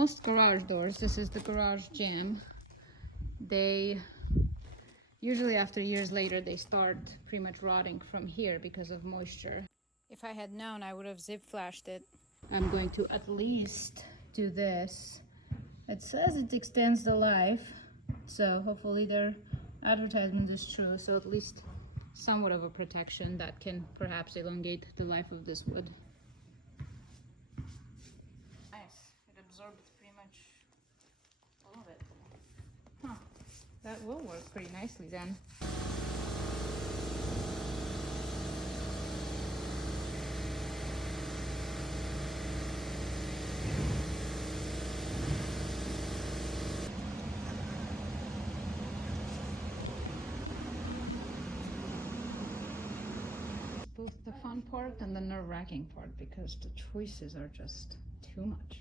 most garage doors, this is the garage jamb. They usually after years later, they start pretty much rotting from here because of moisture. If I had known, I would have zip flashed it. I'm going to at least do this. It says it extends the life, so hopefully their advertisement is true. So at least somewhat of a protection that can perhaps elongate the life of this wood. Nice. It absorbed pretty much all of it. Huh. That will work pretty nicely then. Both the fun part and the nerve-wracking part because the choices are just too much.